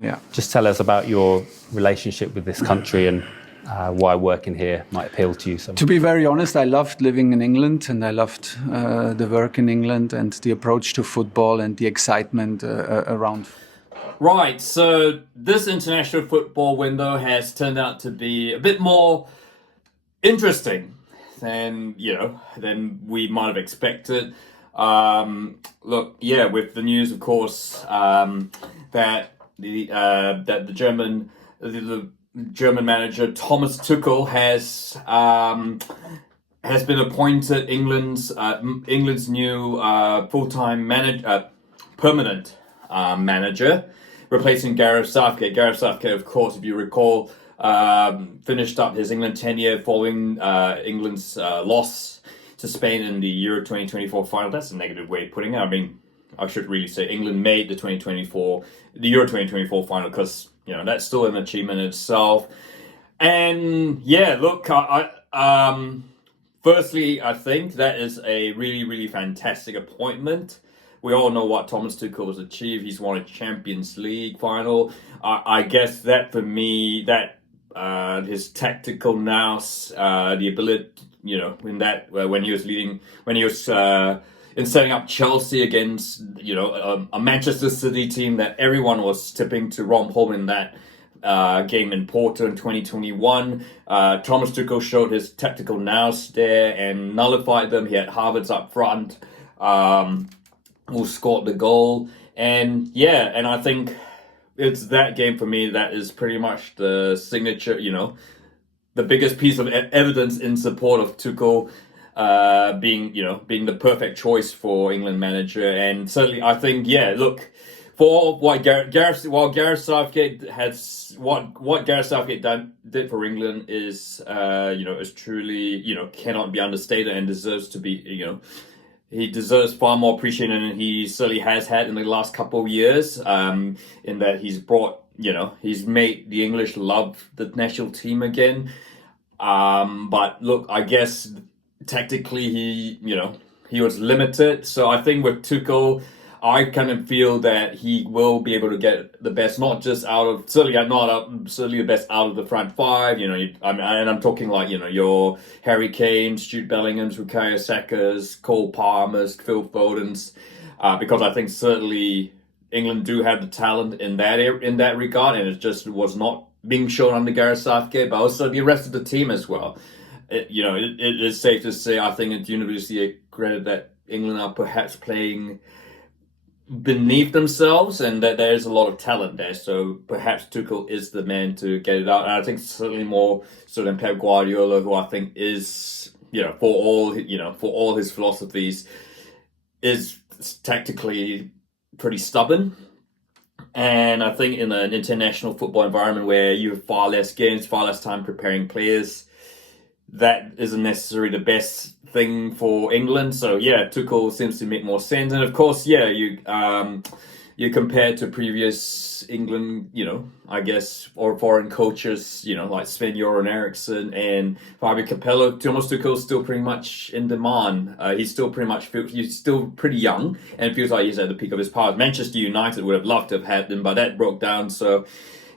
Yeah. Just tell us about your relationship with this country and why working here might appeal to you. To be very honest, I loved living in England, and I loved the work in England and the approach to football and the excitement around. Right, so this international football window has turned out to be a bit more interesting than we might have expected. Look, yeah, with the news, of course, that the German manager Thomas Tuchel has been appointed England's new full-time permanent manager, replacing Gareth Southgate. Gareth Southgate, of course, if you recall, finished up his England tenure following England's loss to Spain in the Euro 2024 final. That's a negative way of putting it. I mean, I should really say England made the Euro 2024 final, because that's still an achievement in itself. And yeah, look, firstly, I think that is a really, really fantastic appointment. We all know what Thomas Tuchel has achieved. He's won a Champions League final. I guess that for me, that his tactical nous, the ability, when he was in setting up Chelsea against, a Manchester City team that everyone was tipping to romp home in that game in Porto in 2021. Thomas Tuchel showed his tactical nous there and nullified them. He had Havertz up front, who scored the goal. And yeah, and I think it's that game for me that is pretty much the signature, the biggest piece of evidence in support of Tuchel being the perfect choice for England manager. And certainly I think, yeah, look, for what Gareth Southgate did for England is is truly cannot be understated and deserves to be he deserves far more appreciation than he certainly has had in the last couple of years. In that he's brought he's made the English love the national team again. But look, I guess tactically he was limited. So I think with Tuchel, I kind of feel that he will be able to get the best, not just certainly the best out of the front five. And I'm talking like your Harry Kane, Jude Bellingham's, Bukayo Saka's, Cole Palmer's, Phil Foden's, because I think certainly England do have the talent in that regard, and it just was not being shown under Gareth Southgate, but also the rest of the team as well. It is safe to say, I think it's universally a credit that England are perhaps playing beneath themselves, and that there's a lot of talent there. So perhaps Tuchel is the man to get it out. And I think certainly more so than Pep Guardiola, who I think is, for all his philosophies, is tactically pretty stubborn. And I think in an international football environment where you have far less games, far less time preparing players, that isn't necessarily the best thing for England. So yeah, Tuchel seems to make more sense. And of course, yeah, you compare to previous England, I guess, or foreign coaches, like Sven-Goran Eriksson and Fabio Capello. Thomas Tuchel is still pretty much in demand. He's still pretty young and feels like he's at the peak of his powers. Manchester United would have loved to have had him, but that broke down. So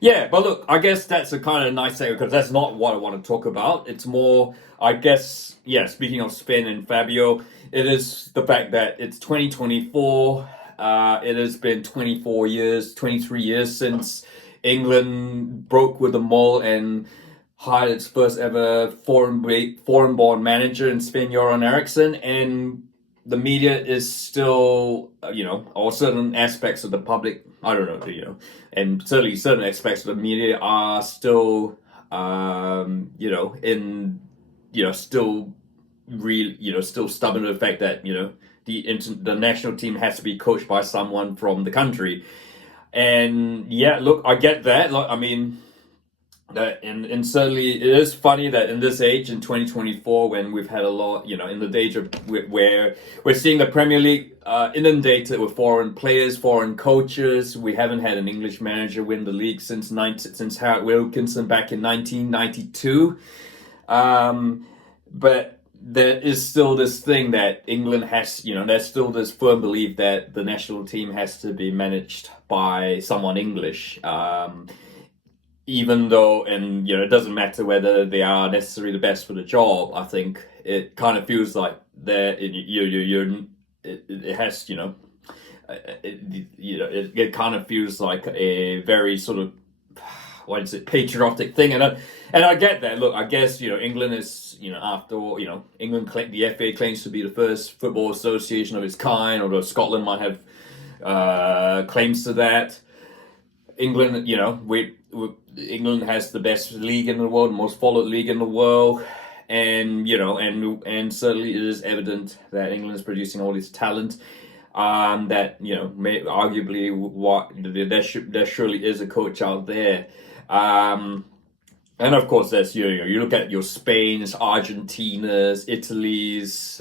yeah, but look, I guess that's a kind of nice thing, because that's not what I want to talk about. It's more, I guess, yeah, speaking of Sven and Fabio, it is the fact that it's 2024. It has been 23 years since England broke with the mold and hired its first ever foreign-born manager in Sven-Goran Eriksson. And the media is still, or certain aspects of the public, I don't know, and certainly certain aspects of the media are still, still stubborn to the fact that, the national team has to be coached by someone from the country. And yeah, look, I get that. Look, I mean, and certainly it is funny that in this age, in 2024, when we've had a lot, in the age of where we're seeing the Premier League inundated with foreign players, foreign coaches. We haven't had an English manager win the league since Howard Wilkinson back in 1992. But there is still this thing that England has, there's still this firm belief that the national team has to be managed by someone English. Even though, and it doesn't matter whether they are necessarily the best for the job. I think it kind of feels like it has, it kind of feels like a very sort of, patriotic thing, and I get that. Look, I guess England is, after all, England, the FA claims to be the first football association of its kind, although Scotland might have claims to that. England, England has the best league in the world, the most followed league in the world, and and certainly it is evident that England is producing all this talent. That arguably there surely is a coach out there, and of course there's you look at your Spain's, Argentina's, Italy's,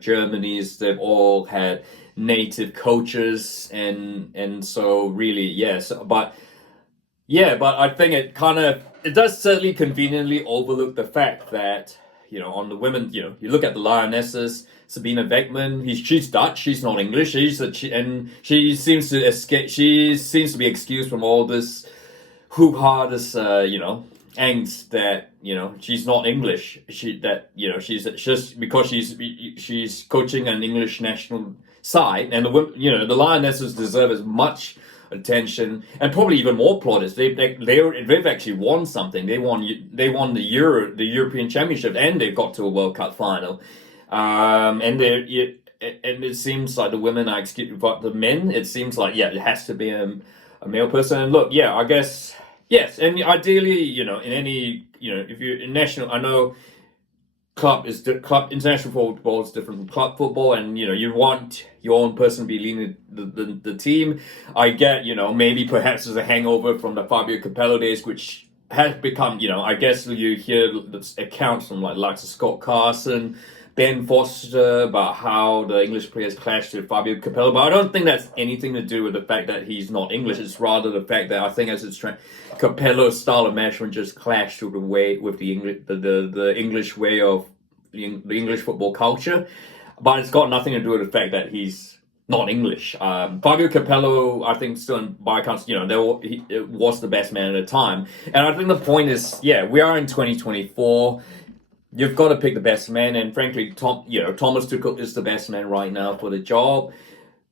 Germany's. They've all had native coaches, and so really yes, but I think it does certainly conveniently overlook the fact that on the women, you look at the Lionesses. Sabina Beckman, she's Dutch. She's not English. And she seems to escape. She seems to be excused from all this hoo-ha, this angst that she's not English. She's just because she's coaching an English national side, and the Lionesses deserve as much attention and probably even more plaudits. They've actually won something. They won the European Championship, and they've got to a World Cup final. And it seems like the women are excused, but the men, it seems like it has to be a male person. And look, I guess yes, and ideally, in any, if you're in national, I know international football is different from club football, and you want your own person to be leading the team. I get maybe perhaps there's a hangover from the Fabio Capello days, which has become I guess you hear the accounts from like of Scott Carson, Ben Foster, about how the English players clashed with Fabio Capello, but I don't think that's anything to do with the fact that he's not English. It's rather the fact that I think Capello's style of management just clashed with the English way of the English football culture, but it's got nothing to do with the fact that he's not English. Fabio Capello, I think, still by accounts, it was the best man at the time, and I think the point is, we are in 2024. You've got to pick the best man, and frankly, Thomas Tuchel is the best man right now for the job.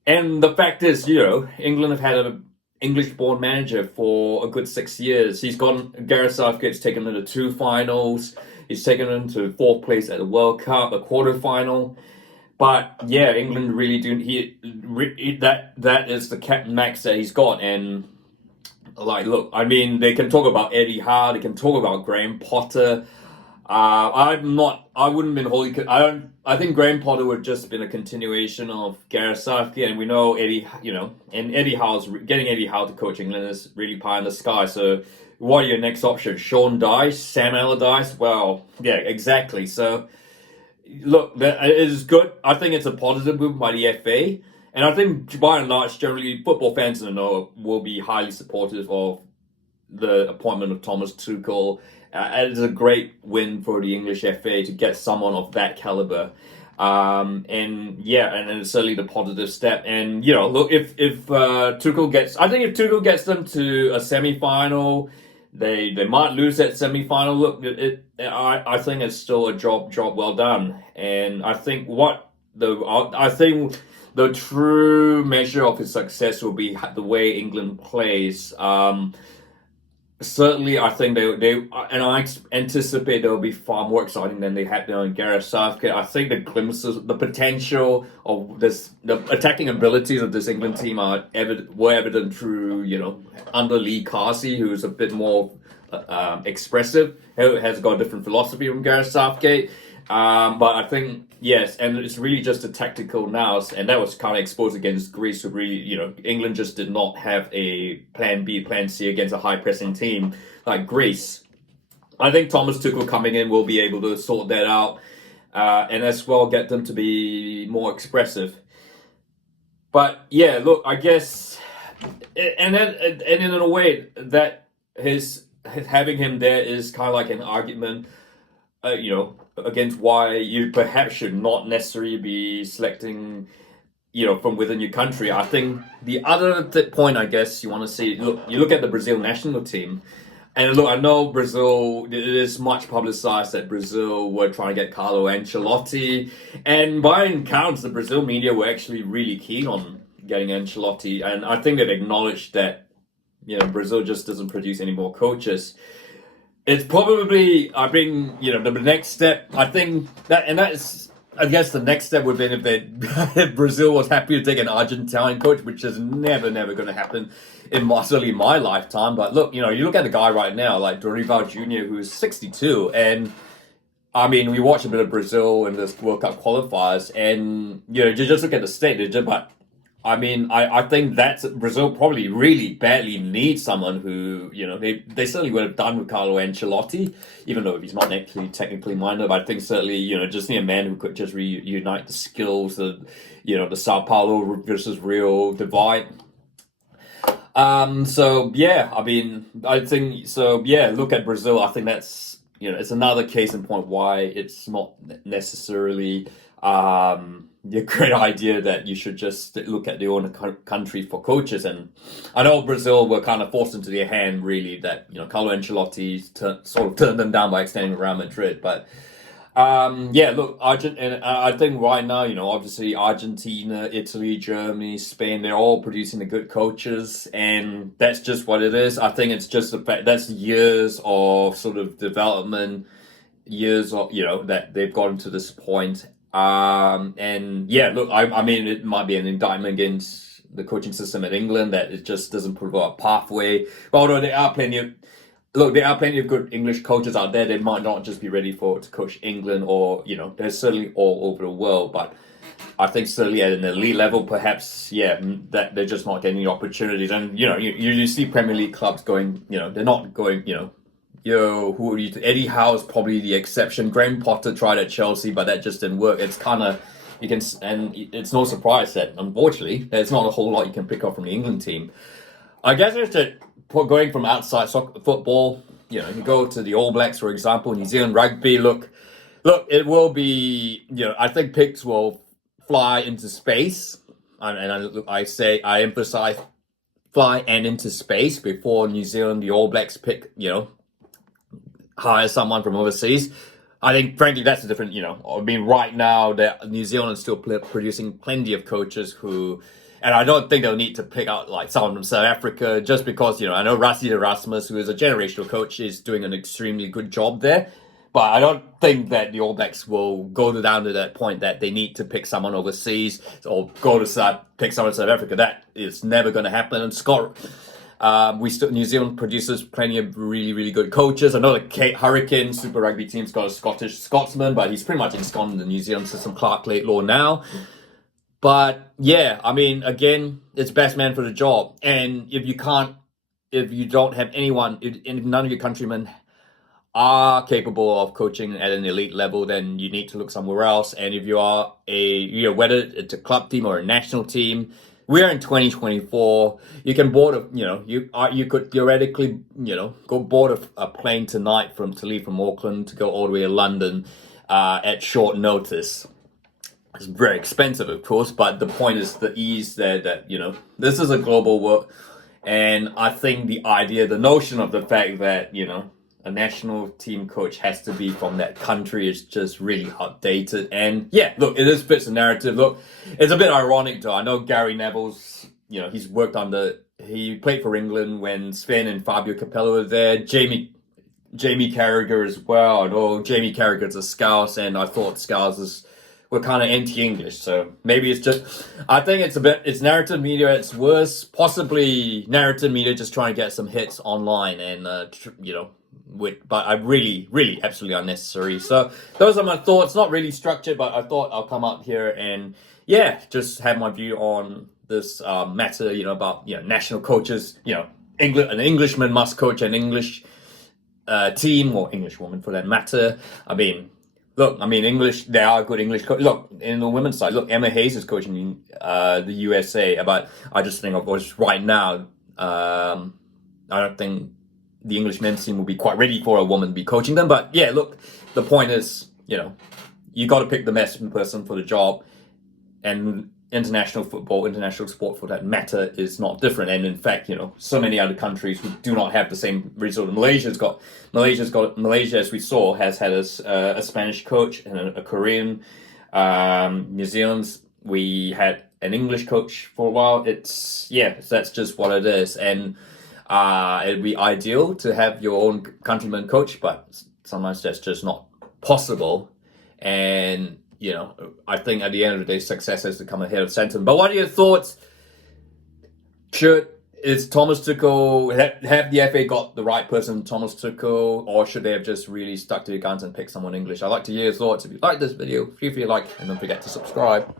And the fact is, England have had an English-born manager for a good 6 years. Gareth Southgate's taken them to 2 finals. He's taken them to 4th place at the World Cup, a quarterfinal. But England really do. That is the Captain Max that he's got, and look, I mean, they can talk about Eddie Howe, they can talk about Graham Potter. I wouldn't been wholly. I think Graham Potter would have just been a continuation of Gareth Southgate, and we know Eddie Howe's getting Eddie Howe to coach England is really pie in the sky. So, what are your next options? Sean Dyche, Sam Allardyce? Well, exactly. So, look, it is good. I think it's a positive move by the FA, and I think by and large, generally, football fans in the know will be highly supportive of the appointment of Thomas Tuchel. It is a great win for the English FA to get someone of that caliber, and it's certainly the positive step. And look, if Tuchel gets them to a semi-final, they might lose that semi-final. Look, I think it's still a job well done, and I think the true measure of his success will be the way England plays. Certainly, I think I anticipate they'll be far more exciting than they had in Gareth Southgate. I think the glimpses, the potential of the attacking abilities of this England team were evident through, under Lee Carsey, who's a bit more expressive, who has got a different philosophy from Gareth Southgate. But I think, yes, and it's really just a tactical nous, and that was kind of exposed against Greece, who really, England just did not have a plan B, plan C against a high-pressing team like Greece. I think Thomas Tuchel coming in will be able to sort that out, and as well get them to be more expressive. But, look, I guess, and in a way, that having him there is kind of like an argument against why you perhaps should not necessarily be selecting, from within your country. I think the other point, I guess, you want to see, you look at the Brazil national team, and look, I know Brazil, it is much publicized that Brazil were trying to get Carlo Ancelotti, and by all accounts, the Brazil media were actually really keen on getting Ancelotti, and I think they've acknowledged that, Brazil just doesn't produce any more coaches. It's probably, I think, the next step, I think I guess the next step would be if Brazil was happy to take an Argentine coach, which is never going to happen certainly in my lifetime. But look, you look at the guy right now, like Dorival Jr., who's 62, and I mean, we watched a bit of Brazil in this World Cup qualifiers, and you just look at the state. But I mean, I think that Brazil probably really badly needs someone who, they certainly would have done with Carlo Ancelotti, even though he's not technically minded. But I think certainly, just need a man who could just reunite the skills, the Sao Paulo versus Rio divide. So yeah, I mean, I think so. Yeah, look at Brazil. I think that's it's another case in point why it's not necessarily a great idea that you should just look at their own country for coaches. And I know Brazil were kind of forced into their hand, really, that Carlo Ancelotti sort of turned them down by extending Real Madrid, but. Look, I think right now, obviously Argentina, Italy, Germany, Spain, they're all producing the good coaches, and that's just what it is. I think it's just the fact that's years of sort of development, years of, that they've gotten to this point. And yeah, look, I mean, it might be an indictment against the coaching system at England that it just doesn't provide a pathway. But although there are plenty of good English coaches out there. They might not just be ready to coach England, or they're certainly all over the world. But I think certainly at an elite level, perhaps, that they're just not getting the opportunities. And you see Premier League clubs going, they're not going, who are you? Eddie Howe's probably the exception. Graham Potter tried at Chelsea, but that just didn't work. It's kind of and it's no surprise that unfortunately there's not a whole lot you can pick up from the England team. I guess it's that. Going from outside football, you go to the All Blacks, for example, New Zealand rugby. Look, it will be, I think pigs will fly into space, and I emphasize fly and into space before New Zealand, the All Blacks hire someone from overseas. I think, frankly, that's a different, I mean, right now, New Zealand is still producing plenty of coaches who. And I don't think they'll need to pick out like someone from South Africa just because, I know Rassie Erasmus, who is a generational coach, is doing an extremely good job there. But I don't think that the All Blacks will go down to that point that they need to pick someone overseas or pick someone in South Africa. That is never going to happen. And New Zealand produces plenty of really, really good coaches. I know the Hurricane Super Rugby team's got a Scottish Scotsman, but he's pretty much ensconced in the New Zealand system, Clark Laidlaw now. But yeah, I mean, again, it's best man for the job. And if you don't have anyone, if none of your countrymen are capable of coaching at an elite level, then you need to look somewhere else. And if you are whether it's a club team or a national team, we are in 2024. You can board you could theoretically, go board a plane tonight to leave from Auckland to go all the way to London at short notice. It's very expensive, of course, but the point is the ease there that, this is a global world. And I think the notion of the fact that, a national team coach has to be from that country is just really outdated. And yeah, look, it fits the narrative. Look, it's a bit ironic though. I know Gary Neville's, he played for England when Sven and Fabio Capello were there. Jamie Carragher as well. I know Jamie Carragher's a Scouse, and I thought Scousers were kind of anti-English, so maybe I think it's narrative media at its worst, possibly narrative media just trying to get some hits online, and but I really, really absolutely unnecessary. So those are my thoughts, not really structured, but I thought I'll come up here and just have my view on this matter, about national coaches. An Englishman must coach an English team, or English woman for that matter. I mean, there are good English coaches. Look, in the women's side, Emma Hayes is coaching the USA. But I just think, of course, right now, I don't think the English men's team will be quite ready for a woman to be coaching them. But yeah, look, the point is, you got to pick the best person for the job, and international football, international sport for that matter, is not different. And in fact, so many other countries who do not have the same result. Malaysia, as we saw, has had a Spanish coach and a Korean. New Zealand's, we had an English coach for a while. That's just what it is. And it'd be ideal to have your own countryman coach, but sometimes that's just not possible. And I think at the end of the day, success has to come ahead of sentiment. But what are your thoughts? Is Thomas Tuchel, have the FA got the right person, Thomas Tuchel, or should they have just really stuck to their guns and picked someone English? I'd like to hear your thoughts. If you like this video, feel free to like, and don't forget to subscribe.